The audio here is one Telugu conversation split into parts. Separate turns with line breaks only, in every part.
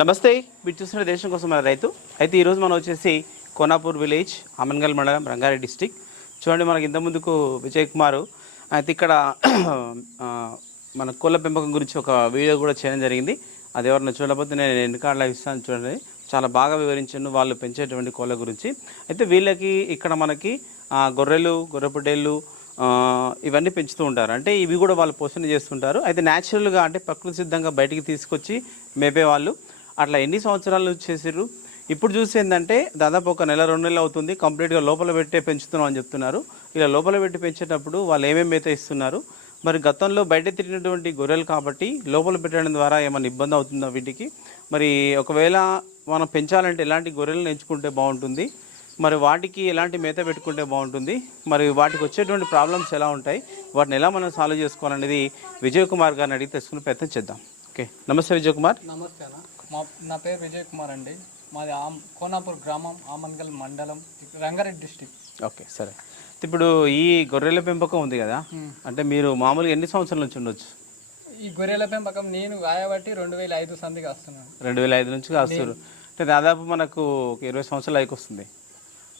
నమస్తే మీరు చూస్తున్న దేశం కోసం మన రైతు. అయితే ఈరోజు మనం వచ్చేసి కోనాపూర్ విలేజ్ అమన్గల్ మండలం రంగారెడ్డి డిస్టిక్ చూడండి మనకి ఇంత ముందుకు విజయ్ కుమార్. అయితే ఇక్కడ మన కోళ్ళ పెంపకం గురించి ఒక వీడియో కూడా చేయడం జరిగింది. అది ఎవరైనా చూడకపోతే నేను ఎన్నికాడలో ఇస్తాను చూడండి. చాలా బాగా వివరించాను వాళ్ళు పెంచేటువంటి కోళ్ళ గురించి. అయితే వీళ్ళకి ఇక్కడ మనకి గొర్రెలు గొర్రెపొట్టేళ్ళు ఇవన్నీ పెంచుతూ ఉంటారు. అంటే ఇవి కూడా వాళ్ళు పోషణ చేస్తుంటారు. అయితే న్యాచురల్గా అంటే ప్రకృతి సిద్ధంగా బయటికి తీసుకొచ్చి మేపే వాళ్ళు. అట్లా ఎన్ని సంవత్సరాలు చేసిర్రు? ఇప్పుడు చూసి ఏంటంటే దాదాపు ఒక నెల రెండు నెలలు అవుతుంది కంప్లీట్గా లోపల పెట్టే పెంచుతున్నాం అని చెప్తున్నారు. ఇలా లోపల పెట్టి పెంచేటప్పుడు వాళ్ళు ఏమేమి మేత ఇస్తున్నారు మరి గతంలో బయట తిరిగినటువంటి గొర్రెలు కాబట్టి లోపల పెట్టడం ద్వారా ఏమైనా ఇబ్బంది అవుతుందా వీటికి? మరి ఒకవేళ మనం పెంచాలంటే ఎలాంటి గొర్రెలను ఎంచుకుంటే బాగుంటుంది? మరి వాటికి ఎలాంటి మేత పెట్టుకుంటే బాగుంటుంది? మరి వాటికి వచ్చేటువంటి ప్రాబ్లమ్స్ ఎలా ఉంటాయి? వాటిని ఎలా మనం సాల్వ్ చేసుకోవాలనేది విజయ్ కుమార్ గారిని అడిగి తెలుసుకుని ప్రయత్నం చేద్దాం. ఓకే. నమస్తే విజయ్ కుమార్.
నమస్తే మా నా పేరు విజయ్ కుమార్ అండి. మాది ఆమ్ కోనాపూర్ గ్రామం ఆమన్గల్ మండలం రంగారెడ్డి డిస్టిక్.
ఓకే సరే. ఇప్పుడు ఈ గొర్రెల పెంపకం ఉంది కదా? అంటే మీరు మామూలుగా ఎన్ని సంవత్సరాల నుంచి ఉండొచ్చు?
ఈ గొర్రెల పెంపకం నేను గాయబట్టి రెండు వేల ఐదు సందికి వస్తున్నాను
రెండు వేల ఐదు నుంచి కాస్తారు అంటే దాదాపు మనకు ఒక ఇరవై సంవత్సరాలు అయికి వస్తుంది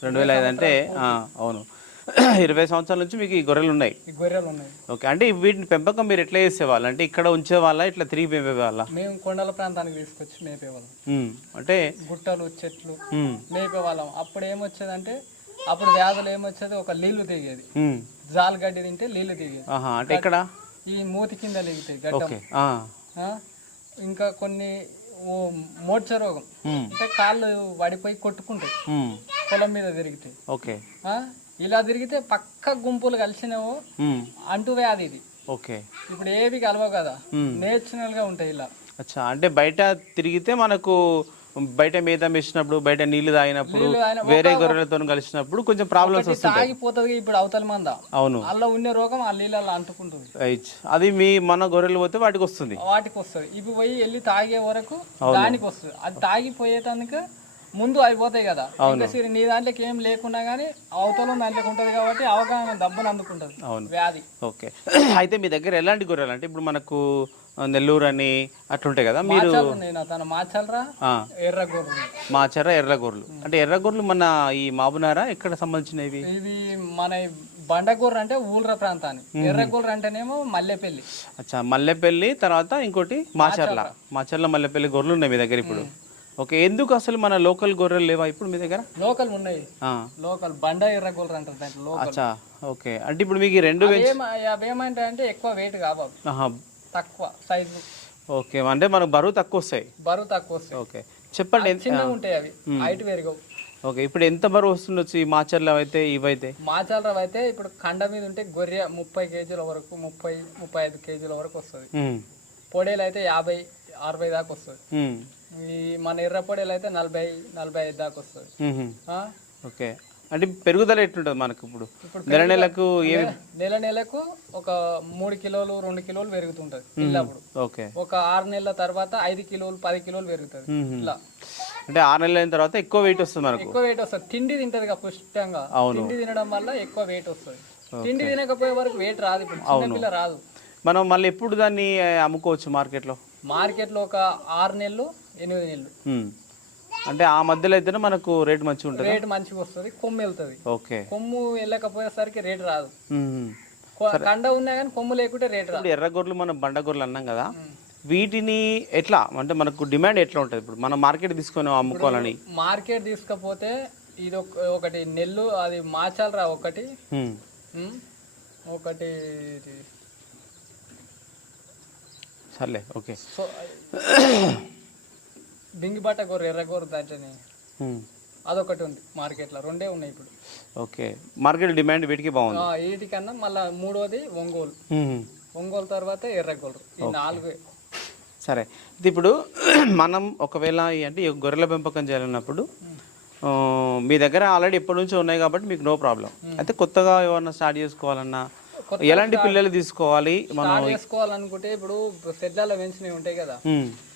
రెండు వేల ఐదు అంటే అవును. ఇరవై సంవత్సరాల నుంచి మీకు ఈ గొర్రెలు ఉన్నాయి
గొర్రెలు ఉన్నాయి
ఓకే అంటే వీటిని పెంపకం మీరు ఎట్లా చేసేవాళ్ళు? అంటే ఇక్కడ ఉంచేవాళ్ళ ఇట్లా తిరిగి పెంపేవాళ్ళ
మేము కొండల ప్రాంతానికి తీసుకొచ్చి మేపేవాళ్ళం.
అంటే
గుట్టలు చెట్లు మేపేవాళ్ళం. అప్పుడు ఏమొచ్చేదంటే అప్పుడు వ్యాధులు ఏమొచ్చేది? ఒక నీళ్ళు దిగేది
ఉమ్,
జాలు గడ్డి తింటే నీళ్ళు దిగేది
అంటే ఇక్కడ?
ఈ మూతి కింద లిగుతాయి గడ్డం? ఇంకా కొన్ని ఓ మోడ్చ రోగం. అంటే కాళ్ళు పడిపోయి కొట్టుకుంటాయి. పొలం మీద తిరుగుతాయి
ఓకే?
ఇలా తిరిగితే పక్క గుంపులు కలిసినవో.
ఉమ్,
అంటూ వ్యాధి ఇది.
ఓకే.
ఇప్పుడు ఏవి కలవవు కదా. నేచురల్గా ఉంటాయి ఇలా.
అచ్చా. అంటే బయట తిరిగితే మనకు బయట మేత వేసినప్పుడు బయట నీళ్ళు తాగినప్పుడు వేరే గొర్రెలతో కలిసినప్పుడు కొంచెం ప్రాబ్లమ్స్ వస్తుంటాయి.
తాగిపోతుంది ఇప్పుడు అవతల మంద.
అవును.
అలా ఉండే రోగం ఆ నీళ్ళలో అంటుకుంటుంది.
అది మీ మన గొర్రెలు పోతే వాటికి వస్తుంది.
వాటికి వస్తుంది. ఇవి పోయి వెళ్ళి తాగే వరకు దానికి వస్తుంది. అది తాగిపోయేటానికి ముందు అయిపోతాయి కదా. ఇంకా సరే నీ దాంట్లోకి ఏం లేకున్నా కానీ అవతల దాంట్లోకి ఉంటది కాబట్టి అవగాహన దెబ్బను అందుకుంటది.
అవును.
వ్యాధి.
ఓకే. అయితే మీ దగ్గర ఎలాంటి గొర్రెలు అంటే ఇప్పుడు మనకు నెల్లూరు అని అట్లుంటాయి కదా మీరు మాచర్ర ఎర్ర గొర్రెలు. అంటే ఎర్ర గొర్రెలు మన ఈ మాబునారా ఎక్కడ సంబంధించినవి?
ఇవి మన బండగొర్ర అంటే ఊళ్ళ ప్రాంతాన్ని. ఎర్రగొర్ర అంటేనేమో మల్లెపల్లి.
అచ్చా మల్లెపల్లి తర్వాత ఇంకోటి మాచర్ల. మాచర్ల. మల్లెపల్లి గొర్రెలు ఉన్నాయి మీ దగ్గర ఇప్పుడు. ఓకే ఎందుకు అసలు మన లోకల్ గొర్రెలు లేవా ఇప్పుడు మీ దగ్గర?
లోకల్ ఉన్నాయి. లోకల్ బండ అంటారు దాంట్లో లోకల్.
అచ్చా ఓకే. అంటే ఇప్పుడు మీకు రెండు
అవేం అవేమంటే అంటే ఎక్కువ వెయిట్ కావాలి తక్కువ సైజు
ఓకే అంటే మనకు బరువు తక్కువ వస్తాయి.
బరువు తక్కువ వస్తాయి.
ఓకే. చెప్పండి ఎంత-
చిన్నగా ఉంటాయి అవి. హైట్ పెరగవు.
ఓకే ఇప్పుడు ఎంత బరువు వస్తుండొచ్చు ఈ మాచర్లు అయితే ఇవైతే?
మాచాలరావు అయితే ఇప్పుడు కండ మీద ఉంటే గొర్రె ముప్పై కేజీల వరకు ముప్పై ముప్పై ఐదు కేజీల వరకు వస్తుంది. పొడేలు అయితే యాభై అరవై దాకా వస్తుంది. ఈ మన ఎర్ర పొడేలు అయితే నలభై నలభై ఐదు దాకా వస్తుంది?
ఓకే. అంటే పెరుగుదల ఎట్లుంటుంది మనకు ఇప్పుడు? నెల నెలకు
నెల నెలకు ఒక మూడు కిలోలు రెండు కిలోలు పెరుగుతుంటది పిల్లప్పుడు
ఓకే.
ఒక ఆరు నెలల తర్వాత ఐదు కిలోలు పది కిలోలు పెరుగుతుంది. ఇట్లా
అంటే ఆరు నెలలు అయిన తర్వాత ఎక్కువ వెయిట్ వస్తుంది మనకు?
ఎక్కువ వెయిట్ వస్తుంది. తిండి తింటది పుష్టంగా. తిండి తినడం వల్ల ఎక్కువ వెయిట్ వస్తుంది. తిండి తినకపోయే వరకు వెయిట్ రాదు ఇప్పుడు. రాదు.
మనం మళ్ళీ ఎప్పుడు దాన్ని అమ్ముకోవచ్చు మార్కెట్లో?
మార్కెట్లో ఒక ఆరు నెలలు ఎనిమిది నెలలు.
అంటే ఆ మధ్యలో అయితేనే మనకు రేట్ మంచిగా ఉంటుంది?
రేట్ మంచిగా వస్తుంది కొమ్ము వెళ్తుంది.
ఓకే.
కొమ్ము వెళ్ళకపోయేసరికి రేట్ రాదు. కండ ఉన్నా కానీ కొమ్ము లేకుంటే రేట్ రాదు.
ఇప్పుడు ఎర్రగొర్రెలు మనం బండగొర్రెలు అన్నాం కదా వీటిని ఎట్లా? అంటే మనకు డిమాండ్ ఎట్లా ఉంటుంది? ఇప్పుడు మనం మార్కెట్ తీసుకొని అమ్ముకోవాలని.
మార్కెట్ తీసుకపోతే ఇది ఒక- ఒకటి నెల్లు అది మాచాలరా ఒకటి. ఒకటి
సర్లే ఓకే.
సో డింగిబట్ట గొర్రె ఎర్ర గొర్రె దాంట్లోనే. అదొకటి ఉంది మార్కెట్లో రెండే ఉన్నాయి ఇప్పుడు.
ఓకే. మార్కెట్ డిమాండ్ వీటికి బాగుంది.
ఆ, వీటికన్నా మళ్ళా మూడోది ఒంగోలు. ఒంగోలు తర్వాత ఎర్ర గొర్రె ఈ నాలుగు.
సరే. ఇది ఇప్పుడు మనం ఒకవేళ అంటే గొర్రెల పెంపకం చేయాలన్నప్పుడు మీ దగ్గర ఆల్రెడీ ఎప్పటి నుంచో ఉన్నాయి కాబట్టి మీకు నో ప్రాబ్లం. అయితే కొత్తగా ఏమన్నా స్టార్ట్ చేసుకోవాలన్నా ఎలాంటి పిల్లలు తీసుకోవాలి? మనం
స్టార్ట్ చేసుకోవాలనుకుంటే ఇప్పుడు సెడ్లలో పెంచినవి ఉంటాయి కదా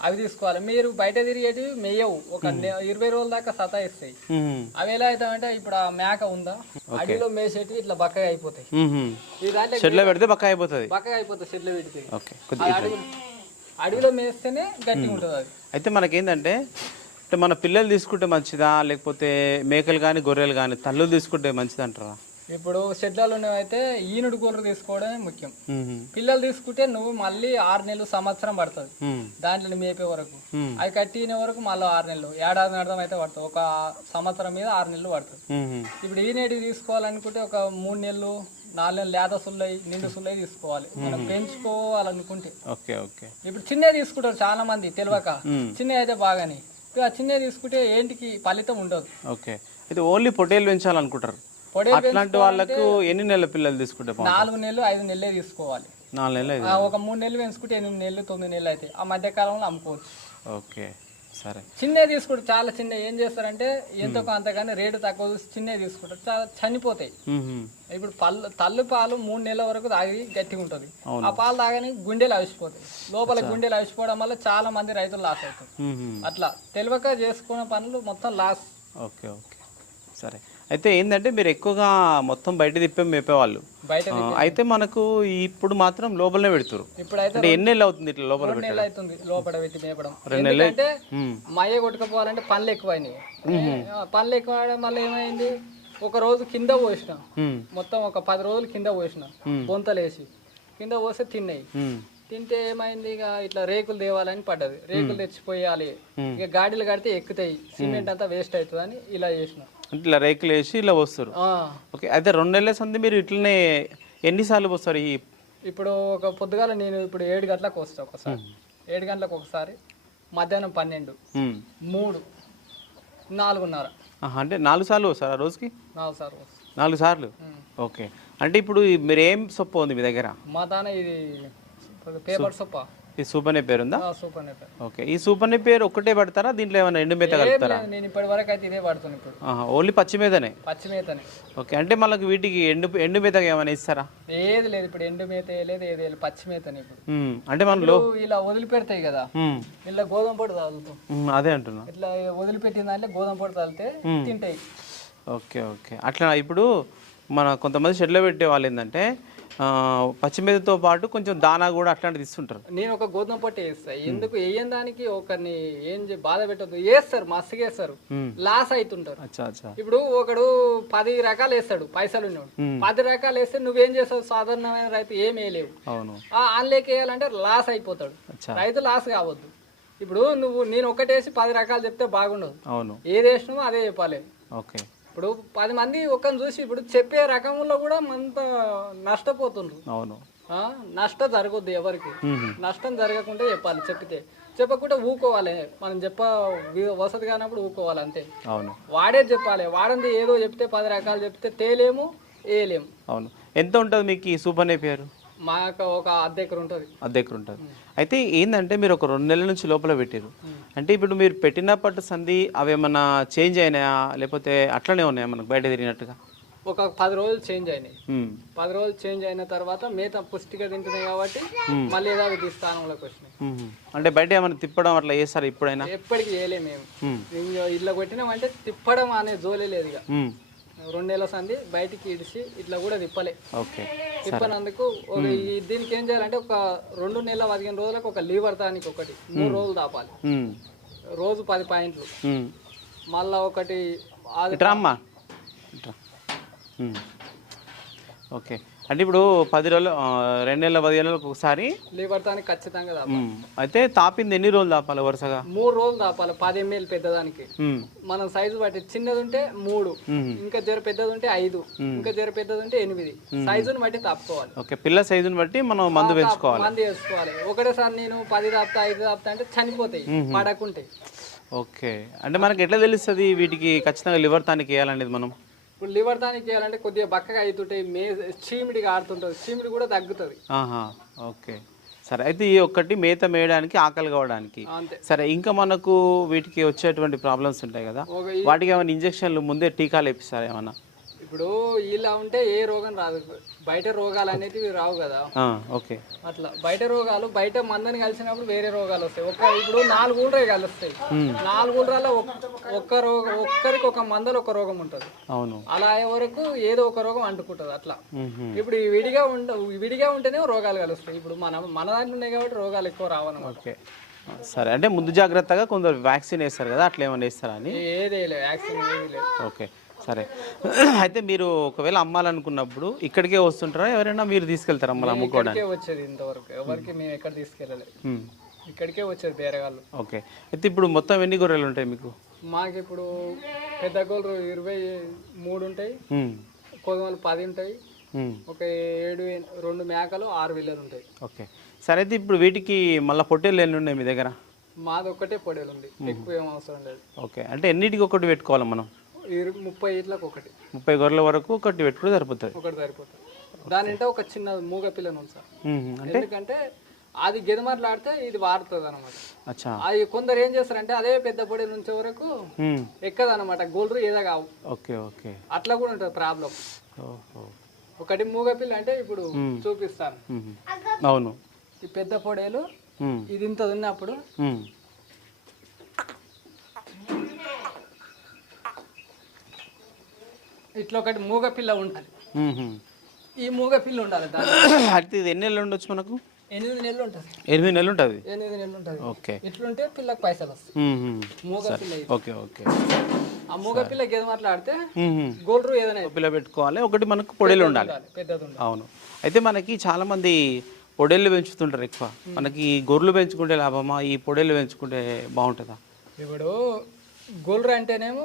అవి తీసుకోవాలి. మీరు బయట తిరిగేటివి మేయవు. ఒక ఇరవై రోజుల దాకా సతాయిస్తాయి. అవి ఎలా అవుతాయంటే ఇప్పుడు ఆ మేక ఉందా అడవిలో మేసేటివి ఇట్లా బక్కగా అయిపోతాయి.
షెడ్లో పెడితే పక్క అయిపోతుంది.
బక్కగా అయిపోతాయి షెడ్లో పెడితే. అడవిలో మేస్తేనే గట్టిగా ఉంటుంది అది.
అయితే మనకేంటంటే అంటే మన పిల్లలు తీసుకుంటే మంచిదా? లేకపోతే మేకలు కానీ గొర్రెలు కానీ తల్లులు తీసుకుంటే మంచిది అంటారా
ఇప్పుడు షెడ్లలో అయితే ఈనుడు గొర్రెలు తీసుకోవడమే ముఖ్యం. పిల్లలు తీసుకుంటే నువ్వు మళ్ళీ ఆరు నెలలు సంవత్సరం పడుతుంది. దాంట్లో మేపే వరకు. అవి కట్టిన వరకు మళ్ళీ ఆరు నెలలు. ఏడాది నడడం అయితే పడుతుంది. ఒక సంవత్సరం మీద ఆరు నెలలు పడుతుంది. ఇప్పుడు ఈ నేటికి తీసుకోవాలనుకుంటే ఒక మూడు నెలలు నాలుగు నెలలు లేత సుల్లయి నిండు సుల్లయి తీసుకోవాలి. మనం పెంచుకోవాలనుకుంటే.
Okay okay.
ఇప్పుడు చిన్నవి తీసుకుంటారు చాలా మంది తెలియక చిన్నవి అయితే బాగాని. ఇక ఆ చిన్నవి తీసుకుంటే ఏంటికి ఫలితం ఉండదు.
ఓకే. అయితే ఓన్లీ పొటేలు పెంచాలనుకుంటారు. అట్లాంటి వాళ్ళకు ఎన్ని నెలల పిల్లలు తీసుకుంటే?
నాలుగు నెలలు ఐదు నెలలే తీసుకోవాలి.
నాలుగు నెలలు
ఒక మూడు నెలలు పెంచుకుంటే ఎనిమిది నెలలు తొమ్మిది నెలలు అయితే ఆ మధ్య కాలంలో అమ్ముకోవచ్చు.
ఓకే సరే.
చిన్నవి తీసుకుంటే చాలా చిన్న ఏం చేస్తారంటే ఎంతో కొంత కానీ రేటు తక్కువ చూసి చిన్నవి తీసుకుంటారు చాలా చనిపోతాయి. ఇప్పుడు పళ్ళు తల్లి పాలు మూడు నెలల వరకు తాగి గట్టిగా ఉంటుంది. ఆ పాలు తాగని గుండెలు అవిసిపోతాయి. లోపల గుండెలు అవిసిపోవడం వల్ల చాలా మంది రైతులు లాస్ అవుతారు. అట్లా తెలియక చేసుకునే పనులు మొత్తం లాస్.
Okay okay. సరే. అయితే ఏంటంటే మీరు ఎక్కువగా మొత్తం బయట తిప్పే మేపేవాళ్ళు. అయితే మనకు ఇప్పుడు మాత్రం లోపలనే పెడుతురు అంటే ఎన్ని నెలలు అవుతుంది ఇట్లా లోపల
రెండు నెలలు అవుతుంది లోపల పెట్టి మేపడం.
రెండు నెలలు మ్మ్.
మయ్య కొట్టుకుపోవాలంటే పనులు ఎక్కువైనాయి. పనులు ఎక్కువ వల్ల ఏమైంది? ఒక రోజు కింద పోసిన. మొత్తం ఒక పది రోజులు కింద పోసిన. బొంతలేసి. కింద పోస్తే తిన్నాయి. తింటే ఏమైంది? ఇక ఇట్లా రేకులు తేవాలని పడ్డది. రేకులు తెచ్చిపోయాలి. ఇక గాడిలు కడితే ఎక్కుతాయి. సిమెంట్ అంతా వేస్ట్ అవుతుంది అని ఇలా చేసిన.
అంటే ఇలా రేకులు వేసి ఇలా వస్తారు
ఆ,
ఓకే అయితే రెండు నెలల సంది మీరు ఇట్లనే ఎన్నిసార్లు పోస్తారు ఈ
ఇప్పుడు ఒక పొద్దుగాల నేను ఇప్పుడు ఏడు గంటలకు వస్తా ఒకసారి. ఏడు గంటలకు ఒకసారి మధ్యాహ్నం పన్నెండు. మూడు నాలుగున్నర.
అంటే నాలుగు సార్లు వస్తారా రోజుకి?
నాలుగు సార్లు
నాలుగు సార్లు. ఓకే అంటే ఇప్పుడు మీరు ఏం సొప్పు ఉంది మీ దగ్గర?
మా తాన ఇది పేపర్ సొప్ప.
ఈ సూప్ అనే పేరు ఉందా
సూపర్ నెట్
ఓకే ఈ సూప్ అనే పేరు ఒక్కటే పెడతారా? దీంట్లో ఏమైనా ఎండు మేత కలుపుతారా?
నేను ఇప్పటి వరకు అయితే ఇదే పడుతుంది ఇప్పుడు.
ఓన్లీ పచ్చి మేతనే?
పచ్చి మేతనే.
ఓకే అంటే మనకు వీటికి ఎండు ఎండు మేత ఏమైనా ఇస్తారా?
ఏది లేదు ఇప్పుడు ఎండు మేత లేదు ఏది లేదు పచ్చి మేతనే ఇప్పుడు.
అంటే మనం
ఇలా వదిలిపెడతాయి కదా. ఇలా గోధుమ పొడి తగులుతాం
మ్మ్, అదే అంటున్నా.
ఇట్లా వదిలిపెట్టిన దాంట్లో గోధుమ పొడి తగిలితే తింటాయి.
Okay okay. అట్లా ఇప్పుడు మన కొంతమంది షెడ్లో పెట్టే వాళ్ళు ఏంటంటే పచ్చిమిరపతో పాటు కొంచెం దానా కూడా అట్లాంటిది ఇస్తుంటారు.
నేను ఒక గోధుమ పొట్టి వేస్తా. ఎందుకు? వేయని దానికి ఒకరిని ఏం బాధ పెట్టద్దు. వేస్తారు మస్తుగా వేస్తారు. లాస్ అవుతుంటారు ఇప్పుడు ఒకడు పది రకాలు వేస్తాడు పైసలు ఉన్నవాడు
మ్మ్.
పది రకాలు వేస్తే నువ్వేం చేస్తావు? సాధారణమైన రైతు ఏం వేయలేవు. ఆన్లేకి వేయాలంటే లాస్ అయిపోతాడు. రైతు లాస్ కావద్దు. ఇప్పుడు నువ్వు నేను ఒకటేసి పది రకాలు చెప్తే బాగుండదు.
అవును.
ఏది వేసినావో అదే చెప్పాలి.
ఓకే.
ఇప్పుడు పది మంది ఒకరిని చూసి ఇప్పుడు చెప్పే రకంలో కూడా అంత నష్టపోతుండ్రు.
అవును.
నష్టం జరగొద్దు ఎవరికి. నష్టం జరగకుండా చెప్పాలి చెప్పితే. చెప్పకుండా ఊకోవాలి. మనం చెప్ప వసతి కానప్పుడు ఊకోవాలి అంతే.
అవును.
వాడే చెప్పాలి. వాడంది ఏదో చెప్తే పది రకాలు చెప్తే తేలేము వేయలేము
అవును. ఎంత ఉంటుంది మీకు ఈ సూప్ అనే పేరు
మాకు ఒక అద్దె ఎకరం ఉంటుంది.
అద్దె ఎకరం ఉంటుంది. అయితే ఏంటంటే మీరు ఒక రెండు నెలల నుంచి లోపల పెట్టారు అంటే ఇప్పుడు మీరు పెట్టినప్పటి సంధి అవి ఏమన్నా చేంజ్ అయినాయా? లేకపోతే అట్లనే ఉన్నాయా మనకు బయట తిరిగినట్టుగా?
ఒక పది రోజులు చేంజ్ అయినాయి. పది రోజులు చేంజ్ అయిన తర్వాత మేత పుష్టిగా తింటున్నాయి కాబట్టి మళ్ళీ ఏదో ఇది స్థానంలోకి వచ్చినాయి.
అంటే బయట ఏమైనా తిప్పడం అట్లా చేస్తారా ఇప్పుడైనా?
ఎప్పటికి చేయలేము మేము. ఇంక ఇట్లా కొట్టినామంటే తిప్పడం అనే జోలే లేదు ఇక. రెండు నెలల సంది బయటికి ఇడిచి ఇట్లా కూడా తిప్పలే.
ఓకే
తిప్పనందుకు ఒక ఈ దీనికి ఏం చేయాలంటే ఒక రెండు నెలల పదిహేను రోజులకు ఒక లీవర్ దానికి ఒకటి. మూడు రోజులు దాపాలి. రోజు పది పాయింట్లు. మళ్ళా ఒకటి అది
ఓకే. అంటే ఇప్పుడు పది రోజులు ఆ, రెండు నెలల పది నెలలకు ఒకసారి?
ఖచ్చితంగా.
అయితే తాపింది ఎన్ని రోజులు తాపాలి వరుసగా?
మూడు రోజులు దాపాలి పది ఎంఎల్ పెద్దదానికి.
మ్మ్.
మనం సైజు బట్టి చిన్నది ఉంటే మూడు. ఇంకా జర పెద్దది ఉంటే ఐదు ఇంకా జర పెద్దది ఉంటే ఎనిమిది సైజుని బట్టి తప్పుకోవాలి
ఓకే. పిల్ల సైజుని బట్టి మనం మందు పెంచుకోవాలి
మంది వేసుకోవాలి. ఒకటేసారి నేను పది దాపుతా ఐదు దాపుతా అంటే చనిపోతాయి పడకుంటాయి
ఓకే. అంటే మనకి ఎట్లా తెలుస్తుంది వీటికి ఖచ్చితంగా లివర్ తానికి వేయాలనేది మనం?
ఇప్పుడు లివర్ దానికి చేయాలంటే కొద్దిగా బక్కగా అవుతుంటాయి మే చీమిడిగా ఆడుతుంటుంది చీమిడి కూడా తగ్గుతుంది.
ఆహా ఓకే. సరే అయితే ఈ ఒక్కటి మేత మేయడానికి ఆకలి కావడానికి. సరే ఇంకా మనకు వీటికి వచ్చేటువంటి ప్రాబ్లమ్స్ ఉంటాయి కదా. వాటికి ఏమైనా ఇంజక్షన్లు ముందే టీకాలు వేపిస్తారు ఏమన్నా?
ఇప్పుడు ఇలా ఉంటే ఏ రోగం రాదు. బయట రోగాలు అనేటివి రావు కదా.
ఓకే.
అట్లా బయట రోగాలు బయట మందని కలిసినప్పుడు వేరే రోగాలు వస్తాయి. ఒక్క ఇప్పుడు నాలుగు ఊళ్ళే కలుస్తాయి. నాలుగు ఊళ్ళలో ఒక్క రోగం ఒక్కరికి ఒక మందలో ఒక రోగం ఉంటుంది.
అవును.
అలా అయ్యే వరకు ఏదో ఒక రోగం అంటుకుంటుంది అట్లా. ఇప్పుడు ఈ విడిగా ఉండ విడిగా ఉంటేనే రోగాలు కలుస్తాయి. ఇప్పుడు మన మన దాంట్లో ఉన్నాయి కాబట్టి రోగాలు ఎక్కువ రావన్నమాట.
ఓకే. సరే. అంటే ముందు జాగ్రత్తగా కొందరు వ్యాక్సిన్ వేస్తారు కదా అట్లా ఏమైనా వేస్తారా అని?
ఏదే లేదు ఏది లేదు.
ఓకే. సరే. అయితే మీరు ఒకవేళ అమ్మాలనుకున్నప్పుడు ఇక్కడికే వస్తుంటారా? ఎవరైనా మీరు తీసుకెళ్తారా మళ్ళీ అమ్ముకోవడానికి?
వచ్చేది ఇంతవరకు. ఎవరికి మేము ఎక్కడ తీసుకెళ్ళలేదు.
మ్మ్.
ఇక్కడికే వచ్చేది బేరగాళ్ళు.
ఓకే. అయితే ఇప్పుడు మొత్తం ఎన్ని గొర్రెలు ఉంటాయి మీకు?
మాకు ఇప్పుడు పెద్ద గోళ్ళు ఇరవై మూడు ఉంటాయి. కోదమలు పది ఉంటాయి. ఒక ఏడు రెండు మేకలు ఆరు విల్లలు ఉంటాయి.
ఓకే. సరే అయితే ఇప్పుడు వీటికి మళ్ళీ పొట్టేళ్ళు ఎన్ని ఉన్నాయి మీ దగ్గర?
మాది ఒక్కటే పొడేలు ఉంది ఎక్కువ ఏం అవసరం లేదు.
ఓకే. అంటే ఎన్నిటికి ఒకటి పెట్టుకోవాలి మనం?
ముప్పై ఇట్లకు ఒకటి.
ముప్పై గొర్రెల వరకు ఒకటి పెట్టుకుంటే సరిపోతుంది.
ఒకటి సరిపోతుంది. దాని అంటే ఒక చిన్న మూగ పిల్లని ఉంది సార్. ఎందుకంటే అది గెదమర్లాడితే ఇది వారుతుంది అనమాట అది కొందరు ఏం చేస్తారంటే అదే పెద్ద పొడి నుంచే వరకు. ఎక్కదు అనమాట గోల్డ్రు ఏదో కావు.
Okay okay.
అట్లా కూడా ఉంటుంది ప్రాబ్లం. ఒకటి మూగ పిల్ల అంటే ఇప్పుడు చూపిస్తాను.
అవును.
ఈ పెద్ద పొడేలు. ఇది ఇంత ఉన్నప్పుడు ఇట్లా ఒకటి మూగ పిల్ల ఉండాలి. ఈ మూగ పిల్ల ఉండాలి దాని
అయితే ఇది ఎన్ని నెలలు ఉండొచ్చు మనకు?
ఎనిమిది నెలలు ఉంటుంది.
ఎనిమిది నెలలు ఉంటుంది?
ఎనిమిది నెలలు ఉంటుంది.
ఓకే.
ఇట్లుంటే పిల్లకు పైసలు వస్తాయి. మూగ పిల్ల.
Okay okay.
ఆ మూగ పిల్ల గేదె మాట్లాడితే
మ్మ్.
గోల్డ్రు ఏదైనా
పిల్ల పెట్టుకోవాలి ఒకటి మనకు పొడేలు ఉండాలి. అవును. అయితే మనకి చాలా మంది పొడేళ్ళు పెంచుతుంటారు ఎక్కువ. మనకి గొర్రెలు పెంచుకుంటే లాభమా? ఈ పొడేళ్ళు పెంచుకుంటే బాగుంటుందా?
ఇప్పుడు గోల్డ్రు అంటేనేమో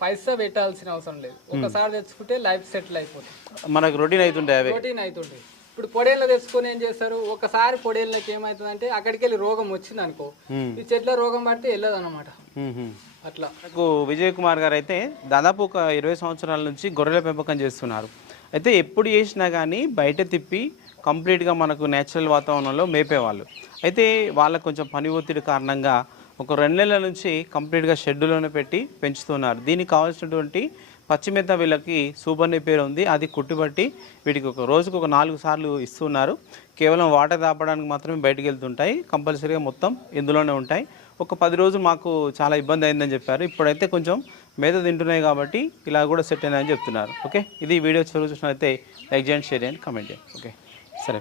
పైసా పెట్టాల్సిన అవసరం లేదు. ఒకసారి తెచ్చుకుంటే లైఫ్ సెటిల్ అయిపోతుంది.
మనకు రొటీన్ అవుతుంటాయి అవి.
ప్రోటీన్ అవుతుంది ఇప్పుడు పొడేళ్ళు తెచ్చుకొని ఏం చేస్తారు? ఒకసారి పొడేళ్ళకి ఏమవుతుందంటే అక్కడికి వెళ్ళి రోగం వచ్చింది అనుకో
మ్మ్.
ఈ చెట్ల రోగం పడితే వెళ్ళదు అనమాట
మ్మ్.
అట్లా.
నాకు విజయ్ కుమార్ గారు అయితే దాదాపు ఒక ఇరవై సంవత్సరాల నుంచి గొర్రెల పెంపకం చేస్తున్నారు. అయితే ఎప్పుడు చేసినా కానీ బయట తిప్పి కంప్లీట్గా మనకు నేచురల్ వాతావరణంలో మేపేవాళ్ళు. అయితే వాళ్ళకు కొంచెం పని ఒత్తిడి కారణంగా ఒక రెండు నెలల నుంచి కంప్లీట్గా షెడ్యూల్లోనే పెట్టి పెంచుతున్నారు. దీనికి కావాల్సినటువంటి పచ్చిమెత్త వీళ్ళకి సూపర్ని పేరు ఉంది. అది కుట్టుబట్టి వీటికి ఒక రోజుకు ఒక నాలుగు సార్లు ఇస్తున్నారు. కేవలం వాటర్ తాపడానికి మాత్రమే బయటకు వెళ్తుంటాయి. కంపల్సరీగా మొత్తం ఇందులోనే ఉంటాయి. ఒక పది రోజులు మాకు చాలా ఇబ్బంది అయిందని చెప్పారు. ఇప్పుడైతే కొంచెం మేత తింటున్నాయి కాబట్టి ఇలా కూడా సెట్ అయినాయని చెప్తున్నారు. ఓకే? ఇది వీడియో చూసినట్లయితే లైక్ చేయండి షేర్ చేయండి కమెంట్ చేయండి. ఓకే? సరే